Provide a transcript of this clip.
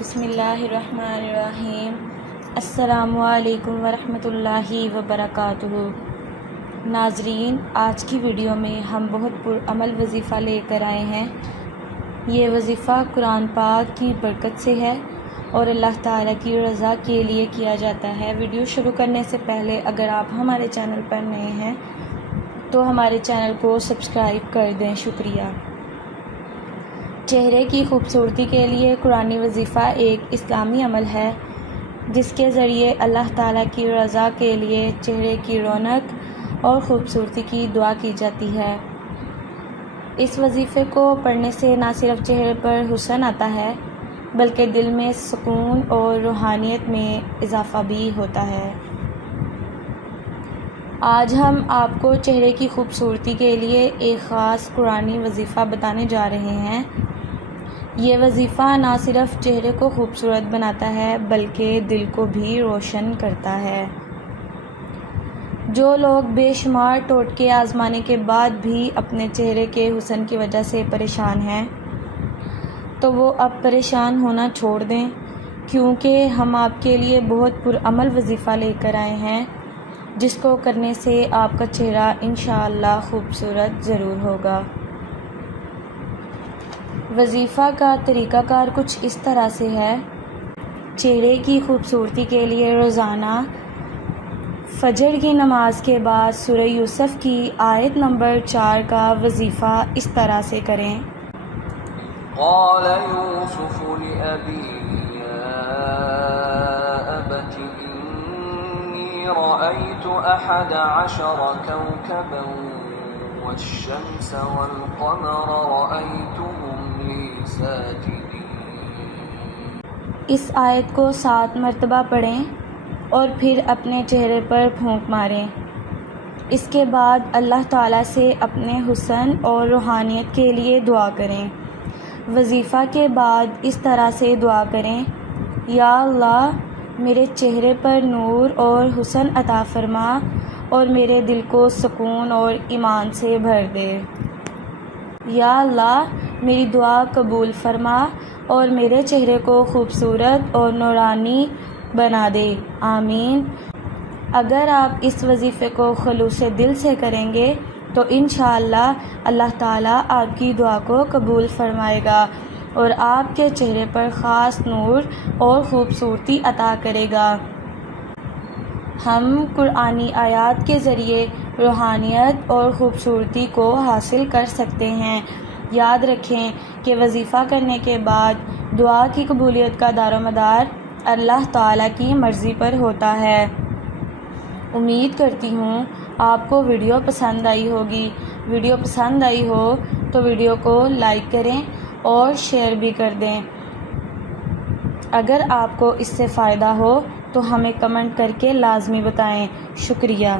بسم اللہ الرحمن الرحیم۔ السلام علیکم ورحمۃ اللہ وبرکاتہ۔ ناظرین، آج کی ویڈیو میں ہم بہت پرعمل وظیفہ لے کر آئے ہیں۔ یہ وظیفہ قرآن پاک کی برکت سے ہے اور اللہ تعالیٰ کی رضا کے لیے کیا جاتا ہے۔ ویڈیو شروع کرنے سے پہلے اگر آپ ہمارے چینل پر نئے ہیں تو ہمارے چینل کو سبسکرائب کر دیں، شکریہ۔ چہرے کی خوبصورتی کے لیے قرآنی وظیفہ ایک اسلامی عمل ہے جس کے ذریعے اللہ تعالیٰ کی رضا کے لیے چہرے کی رونق اور خوبصورتی کی دعا کی جاتی ہے۔ اس وظیفے کو پڑھنے سے نہ صرف چہرے پر حسن آتا ہے بلکہ دل میں سکون اور روحانیت میں اضافہ بھی ہوتا ہے۔ آج ہم آپ کو چہرے کی خوبصورتی کے لیے ایک خاص قرآنی وظیفہ بتانے جا رہے ہیں۔ یہ وظیفہ نہ صرف چہرے کو خوبصورت بناتا ہے بلکہ دل کو بھی روشن کرتا ہے۔ جو لوگ بے شمار ٹوٹکے آزمانے کے بعد بھی اپنے چہرے کے حسن کی وجہ سے پریشان ہیں تو وہ اب پریشان ہونا چھوڑ دیں، کیونکہ ہم آپ کے لیے بہت پرعمل وظیفہ لے کر آئے ہیں جس کو کرنے سے آپ کا چہرہ انشاءاللہ خوبصورت ضرور ہوگا۔ وظیفہ کا طریقہ کار کچھ اس طرح سے ہے۔ چہرے کی خوبصورتی کے لیے روزانہ فجر کی نماز کے بعد سورہ یوسف کی آیت نمبر 4 کا وظیفہ اس طرح سے کریں۔ قال يوسف لأبيه يا أبت إني رأيت 11 كوكبا والشمس والقمر رأيتهم لي ساجدين۔ اس آیت کو 7 مرتبہ پڑھیں اور پھر اپنے چہرے پر پھونک ماریں۔ اس کے بعد اللہ تعالیٰ سے اپنے حسن اور روحانیت کے لیے دعا کریں۔ وظیفہ کے بعد اس طرح سے دعا کریں: یا اللہ، میرے چہرے پر نور اور حسن عطا فرما اور میرے دل کو سکون اور ایمان سے بھر دے۔ یا اللہ، میری دعا قبول فرما اور میرے چہرے کو خوبصورت اور نورانی بنا دے، آمین۔ اگر آپ اس وظیفے کو خلوص دل سے کریں گے تو انشاءاللہ اللہ تعالیٰ آپ کی دعا کو قبول فرمائے گا اور آپ کے چہرے پر خاص نور اور خوبصورتی عطا کرے گا۔ ہم قرآنی آیات کے ذریعے روحانیت اور خوبصورتی کو حاصل کر سکتے ہیں۔ یاد رکھیں کہ وظیفہ کرنے کے بعد دعا کی قبولیت کا دار و مدار اللہ تعالیٰ کی مرضی پر ہوتا ہے۔ امید کرتی ہوں آپ کو ویڈیو پسند آئی ہوگی۔ ویڈیو پسند آئی ہو تو ویڈیو کو لائک کریں اور شیئر بھی کر دیں۔ اگر آپ کو اس سے فائدہ ہو تو ہمیں کمنٹ کر کے لازمی بتائیں، شکریہ۔